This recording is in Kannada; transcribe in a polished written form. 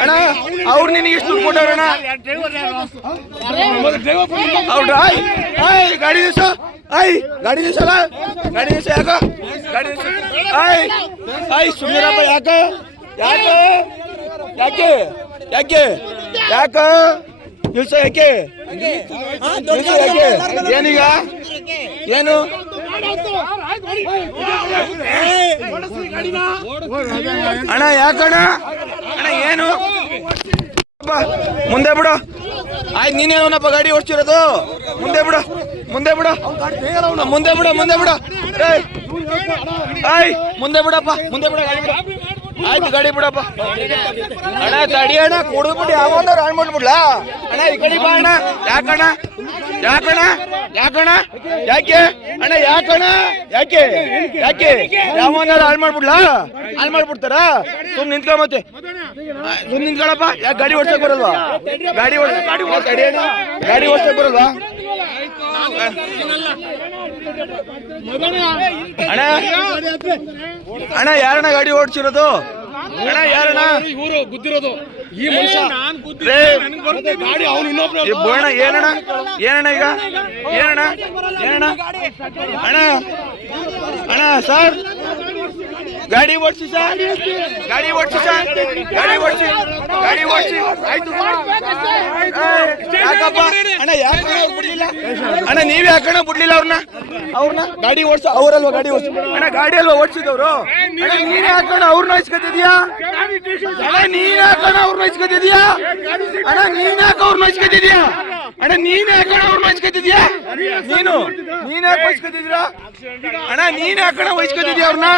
ಅಣ್ಣ ಅವ್ರು ನಿನಗೆ ಎಷ್ಟು ದುಡ್ಡು ಕೊಟ್ಟವ್ರಣ್ಣ ಹೌದ್ರಾ ಗಾಡಿ ದಿವಸ ಗಾಡಿ ದಿವಸ ಯಾಕ ಗಾಡಿ ದಿವಸ ಸುಮ್ಮನಿರಪ್ಪ ಯಾಕ ಯಾಕೆ ಯಾಕೆ ಯಾಕೆ ಯಾಕ ದಿವಸ ಯಾಕೆ ಏನೀಗ ಏನು ಅಣ್ಣ ಯಾಕಣ್ಣ ಅಣ್ಣ ಏನು ಮುಂದೆ ಬಿಡು ಆಯ್ತು ನೀನೇನಪ್ಪ ಗಾಡಿ ಓಡಿಸಿರೋದು ಮುಂದೆ ಬಿಡು ಮುಂದೆ ಬಿಡು ಮುಂದೆ ಬಿಡು ಮುಂದೆ ಬಿಡು ಮುಂದೆ ಬಿಡಪ್ಪ ಮುಂದೆ ಬಿಡ ಗಾಡಿ ಬಿಡ ಆಯ್ತು ಗಾಡಿ ಬಿಡಪ್ಪ ಅಣ್ಣ ತಡಿ ಅಣ್ಣ ಕುಡಿದ್ಬಿಟ್ಟು ಯಾವೊಂದು ಹಾಳು ಮಾಡ್ಬಿಡ್ಲಾ ಅಣ್ಣ ಈ ಕಡೆ ಬಾ ಅಣ್ಣ ಯಾಕಣ್ಣ ಯಾಕಣ್ಣ ಯಾಕಣ್ಣ ಯಾಕೆ ಅಣ್ಣ ಯಾಕಣ್ಣ ಯಾಕೆ ಯಾಕೆ ಯಾವೊಂದಾರು ಹಾಳು ಮಾಡ್ಬಿಡ್ಲಾ ಹಾಳು ಮಾಡ್ಬಿಡ್ತಾರ ಸುಮ್ ನಿಂತ್ಕೊ ಮತ್ತೆ ಸುಮ್ ನಿಂತ್ಕೊಳಪ್ಪ ಯಾಕೆ ಗಾಡಿ ಓಡ್ಸಕ್ ಬರಲ್ವಾ ಗಾಡಿ ಗಾಡಿ ಓಡ್ಸಕ್ ಬರಲ್ವಾ ಅಣ್ಣ ಅಣ್ಣ ಯಾರಣ್ಣ ಗಾಡಿ ಓಡಿಸಿರೋದು ಅಣ್ಣ ಯಾರಣ್ಣ ಇವರು ಗುದ್ದಿರೋದು ಈ ಮನುಷ್ಯ ಗಾಡಿ ಅವನು ಇನ್ನೊಬ್ರು ಏನಣ್ಣ ಏನಣ್ಣ ಈಗ ಏನಣ್ಣ ಏನಣ್ಣ ಅಣ್ಣ ಅಣ್ಣ ಸರ್ ಗಾಡಿ ಓಡಿಸಿ ಸರ್ ಗಾಡಿ ಓಡಿಸಿ ಸರ್ ಗಾಡಿ ಓಡಿಸಿ ಗಾಡಿ ಓಡಿಸಿ ಆಯ್ತು ಯಾಕಪ್ಪ ಅಣ್ಣ ಯಾಕಣ್ಣ ಅವ್ರು ಬಿಡ್ಲಿಲ್ಲ ಅಣ್ಣ ನೀವ್ ಯಾಕಣ್ಣ ಬಿಡ್ಲಿಲ್ಲ ಅವ್ರನ್ನ ಗಾಡಿ ಓಡಿಸ ಅವರಲ್ವಾ ಗಾಡಿ ಓಡಿಸಿ ಅಣ್ಣ ಗಾಡಿ ಅಲ್ವಾ ಓಡಿಸಿದವ್ರು ಅಣ್ಣ ನೀನ್ ಯಾಕಣ್ಣ ಅವ್ರನ್ನ ಇಸ್ಕೊತಿದ್ಯಾ ಅಣ್ಣ ನೀನ್ ಯಾಕಣ್ಣ ಅವ್ರನ್ನ ಇಸ್ಕೊತಿದ್ಯಾ ಅಣ್ಣ ನೀನ್ ಯಾಕೆ ಅವ್ರನ್ನ ಇಸ್ಕೊತಿದ್ಯಾ ಅಣ್ಣ ನೀನ್ ಯಾಕಣ್ಣ ಅವ್ರನ್ನ ಇಸ್ಕೊತಿದ್ಯಾ ನೀನ್ ಯಾಕೆ ವಹಿಸ್ಕೊತಿದ್ದೀರಾ ಅಣ್ಣ ನೀನ್ ಯಾಕಣ್ಣ ವಹಿಸ್ಕೊತಿದ್ಯಾ ಅವ್ರನ್ನ